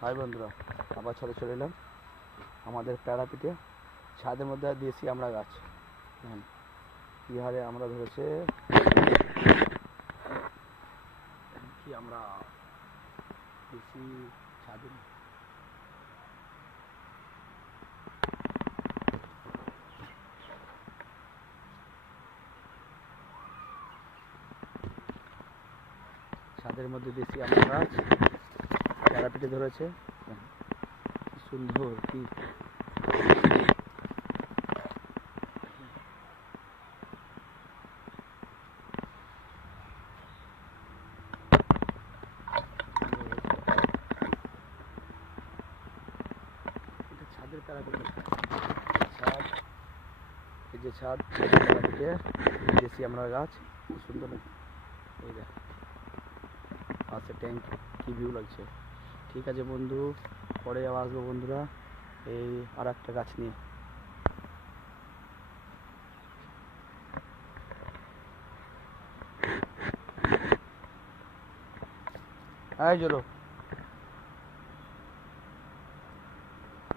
High বন্ধুরা, আবার ছাদে চলে এলাম। আমাদের প্যারাপিটে ছাদের মধ্যে দেশি আমরা গাছ দেখেন কী হারে আমরা ধরেছে। কি আমরা দেশি ছাদে ছাদের মধ্যে দেশি আমরা গাছ প্যারাপিটে ধরেছে। কি সুন্দর, কি ছাদের প্যারাপিটে ছাদ, এই যে ছাদ প্যারাপিটে দেশি আমরা গাছ কি সুন্দর। এই দেখ পাশে ট্যাঙ্ক, কি ভিউ লাগছে। ঠিক আছে বন্ধু, পরে আবার আসবো বন্ধুরা এই আর একটা গাছ নিয়ে। হ্যাঁ চলো।